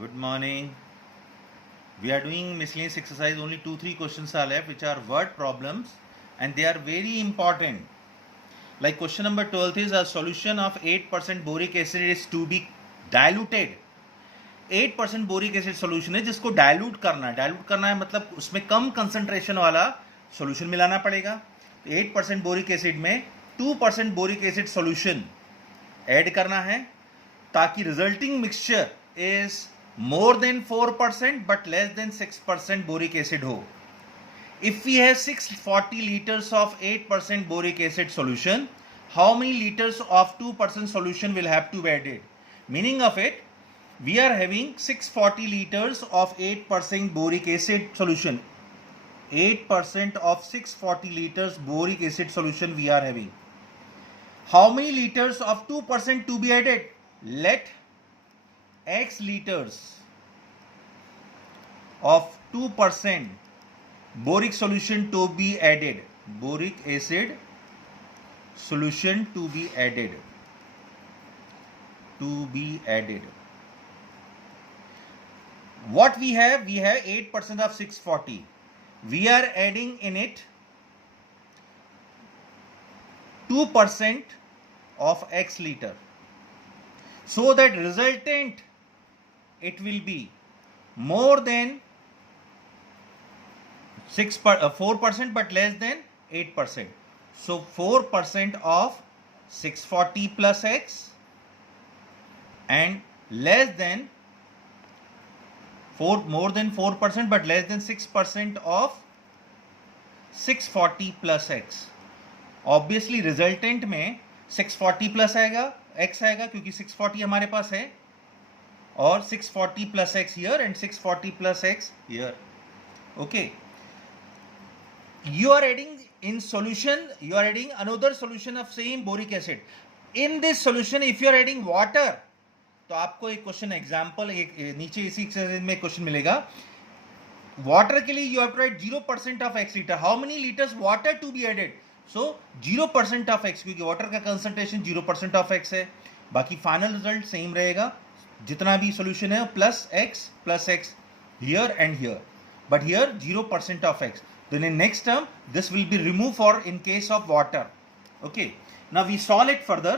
Good morning. We are doing miscellaneous exercise. Only 2-3 questions are left, which are word problems, and they are very important. Like question number 12 is a solution of 8% boric acid is to be diluted. 8% boric acid solution है जिसको dilute करना है मतलब उसमें कम concentration वाला solution मिलाना पड़ेगा. 8% boric acid में 2% बोरिक एसिड सोल्यूशन ऐड करना है ताकि resulting mixture is more than 4% but less than 6% boric acid ho. If we have 640 liters of 8% boric acid solution, how many liters of 2% solution will have to be added? Meaning of it, we are having 640 liters of 8% boric acid solution. 8% of 640 liters boric acid solution we are having. How many liters of 2% to be added? Let X liters of 2% boric solution to be added. Boric acid solution to be added. What we have? We have 8% of 640. We are adding in it 2% of X liter. So that resultant it will be more than 4% but less than 8%. So 4% of 640 plus X and less than more than 4% but less than 6% of 640 plus X. Obviously resultant में 640 plus आएगा X आएगा क्योंकि 640 हमारे पास है और 640 plus X here and 640 plus X here. Okay. You are adding in solution, you are adding another solution of same boric acid. In this solution, if you are adding water, तो आपको एक question example नीचे इसी exercise में question मिलेगा. Water के लिए you have to write 0% of X litre. How many litres water to be added? So 0% of X क्योंकि वाटर का कंसंट्रेशन 0% ऑफ X है. बाकी फाइनल रिजल्ट सेम रहेगा जितना भी सॉल्यूशन है plus x here and here, but here 0% of X. Then in next term this will be removed for in case of water. Okay, now we solve it further.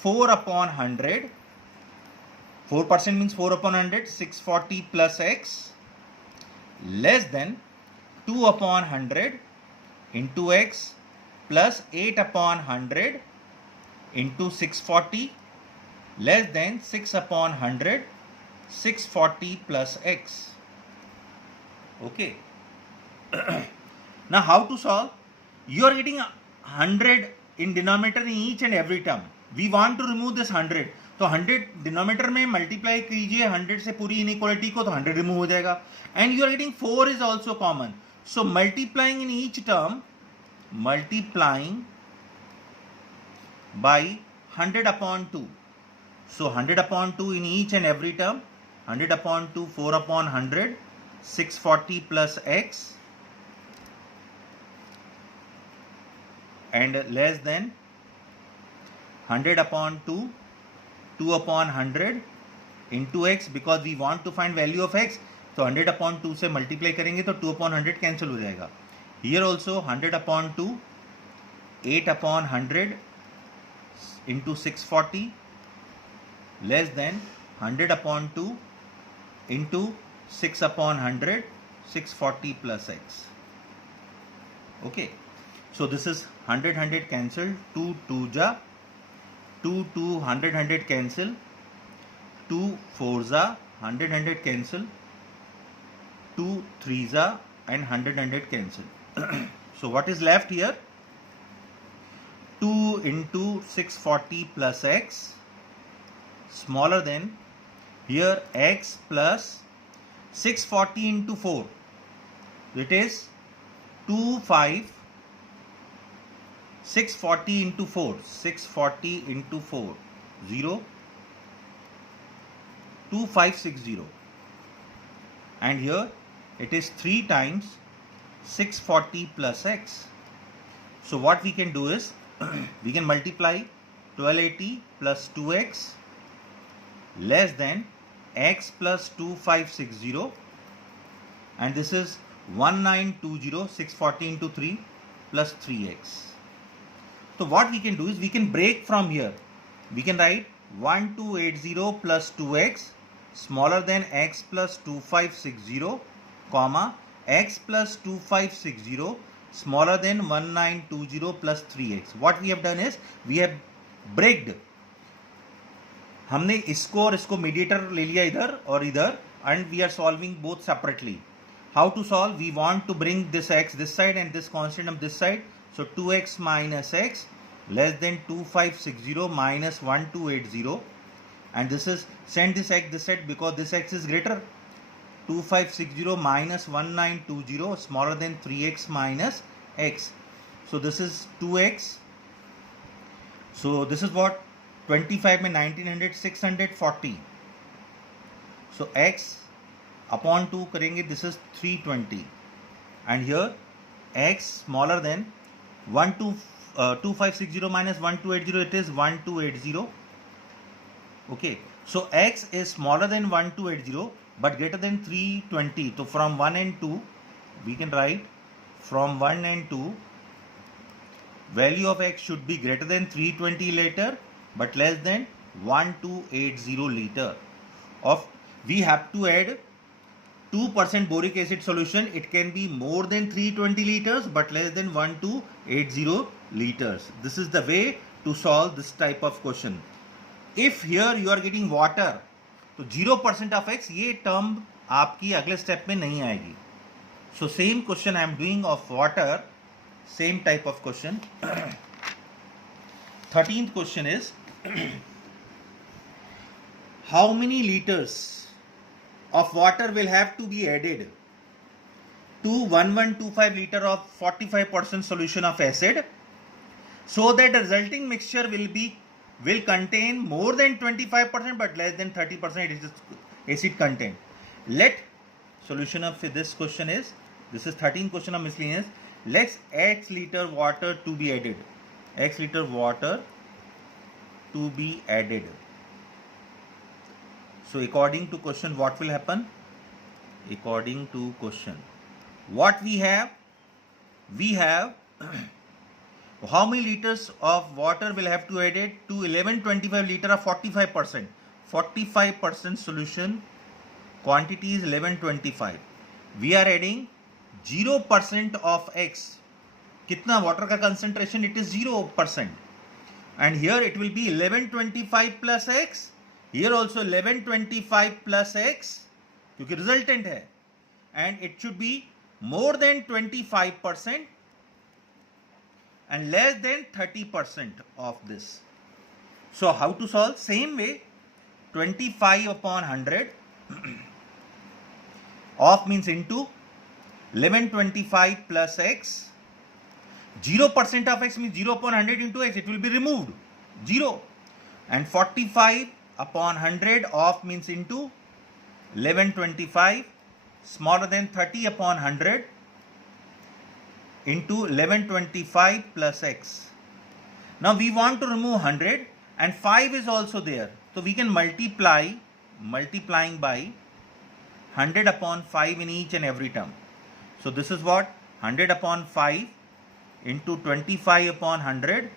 4 upon 100, 4% means 4 upon 100, 640 plus X less than 2 upon 100 into X plus 8 upon 100 into 640 less than 6 upon 100, 640 plus X. Okay. Now how to solve? You are getting 100 in denominator in each and every term. We want to remove this 100. तो 100 denominator में multiply कीजिए 100 से पूरी inequality को, तो 100 remove हो जाएगा. And you are getting 4 is also common. So multiplying in each term, multiplying by 100 upon 2. So 100 upon 2 in each and every term. 100 upon 2, 4 upon 100, 640 plus X and less than 100 upon 2, 2 upon 100 into X, because we want to find value of X. तो 100 upon 2 से multiply करेंगे तो 2 upon 100 cancel हो जाएगा. Here also 100 upon 2, 8 upon 100 into 640 less than 100 upon 2 into 6 upon 100, 640 plus X. Okay, so this is 100 cancel, 2 2 ja, 2 2 100 cancel, 2 4 za, 100 cancel, 2 3 za and 100 cancel. So what is left here? 2 into 640 plus X smaller than here X plus 640 into 4. It is 2 5, 640 into 4, 640 into 4, 0, 2560. And here it is 3 times 640 plus X. So what we can do is we can multiply 1280 plus 2x less than x plus 2560, and this is 1920, 640 into 3 plus 3x. So what we can do is we can break from here. We can write 1280 plus 2x smaller than x plus 2560, comma x plus 2560 smaller than 1920 plus 3x. What we have done is we have breaked. हमने इसको और इसको mediator ले लिया इधर और इधर, and we are solving both separately. How to solve? We want to bring this x this side and this constant of this side. So 2x minus x less than 2560 minus 1280, and this is send this x this side because this x is greater. 2560 minus 1920 smaller than 3x minus x. So this is 2x. So this is what 25 में 1900 640. So x upon 2 करेंगे, this is 320, and here x smaller than 2560 minus 1280, it is 1280. Okay, so x is smaller than 1280 but greater than 320. So from 1 and 2 we can write, from 1 and 2 value of x should be greater than 320 liter but less than 1280 liter of. We have to add 2% boric acid solution. It can be more than 320 liters but less than 1280 liters. This is the way to solve this type of question. If here you are getting water, तो 0% of x, ये term आपकी अगले step में नहीं आएगी. So same question I am doing of water, same type of question. 13th question is how many liters of water will have to be added to 1125 liter of 45% solution of acid so that the resulting mixture will contain more than 25% but less than 30% acid content. Let solution of this question is, this is 13th question of miscellaneous. Let x liter water to be added. X liter water to be added. So according to question, what will happen? According to question, what we have how many liters of water will have to added to 1125 liter of 45%. 45% solution quantity is 1125. We are adding 0% of x. कितना water का concentration? It is 0%. And here it will be 1125 plus x. Here also 1125 plus x, क्योंकि resultant है, and it should be more than 25% and less than 30% of this. So how to solve? Same way, 25 upon 100 of means into 1125 plus x. 0% of x means 0 upon 100 into x, it will be removed, 0. And 45 upon 100 of means into 1125 smaller than 30 upon 100 into 1125 plus x. Now we want to remove 100 and 5 is also there. So we can multiplying by 100 upon 5 in each and every term. So this is what 100 upon 5 into 25 upon 100,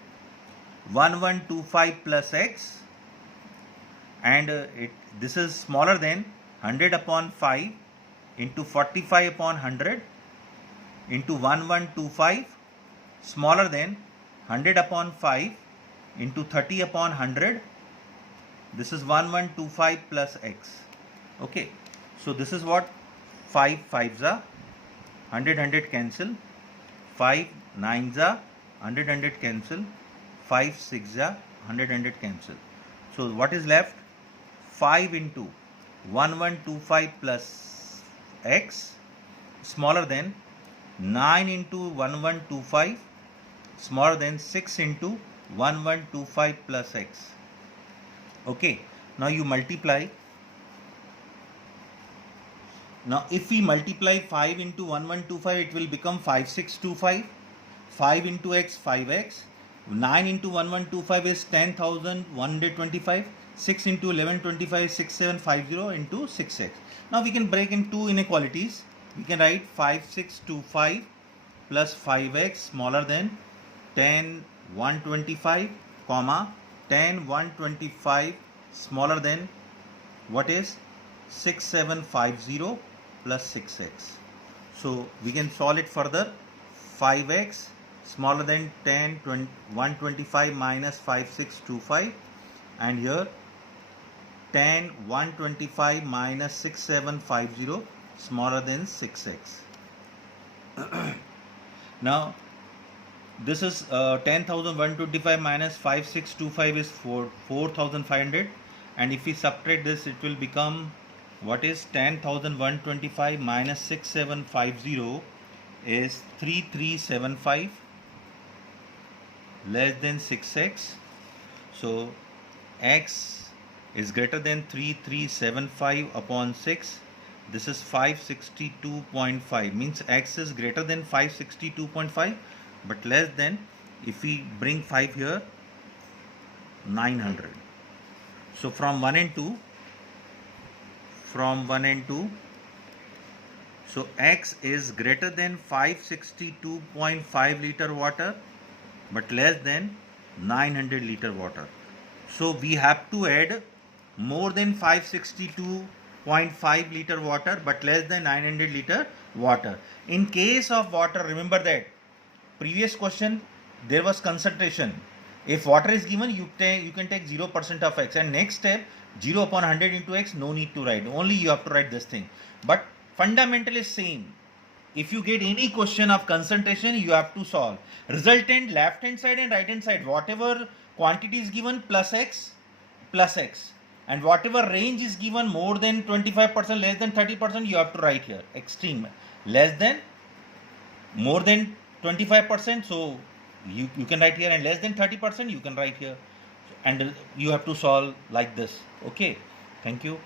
1125 plus x, and this is smaller than 100 upon 5 into 45 upon 100 into 1125 smaller than 100 upon 5 into 30 upon 100. This is 1125 plus x. Okay, so this is what 5 5s are 100 cancel, 5 9s are 100 cancel, 5 6s are 100 cancel. So what is left? 5 into 1125 plus x smaller than 9 into 1125 smaller than 6 into 1125 plus x. Okay, now you multiply. Now if we multiply 5 into 1125, it will become 5625. 5 into x 5x. 9 into 1125 is 10,125. 6 into 1125, 6750 into 6x. Now we can break in two inequalities. We can write 5625 plus 5x smaller than 10125, comma 10125 smaller than what is 6750 plus 6x. So we can solve it further. 5x smaller than 10125 minus 5625, and here 10125 minus 6750 smaller than 6x. Now this is 10,125 minus 5625 is 4,500, and if we subtract this, it will become what is 10,125 minus 6750 is 3375 less than 6x. So x is greater than 3375 upon 6. This is 562.5, means x is greater than 562.5 but less than, if we bring 5 here, 900. So from 1 and 2, so x is greater than 562.5 liter water but less than 900 liter water. So we have to add more than 562.5 liter water but less than 900 liter water. In case of water, remember that previous question there was concentration. If water is given, you can take 0% of x, and next step 0 upon 100 into x, no need to write, only you have to write this thing. But fundamental is same. If you get any question of concentration, you have to solve resultant left hand side and right hand side, whatever quantity is given plus x, and whatever range is given more than 25%, less than 30%, you have to write here extreme, less than, more than 25%, so you can write here, and less than 30% you can write here, and you have to solve like this. Okay, thank you.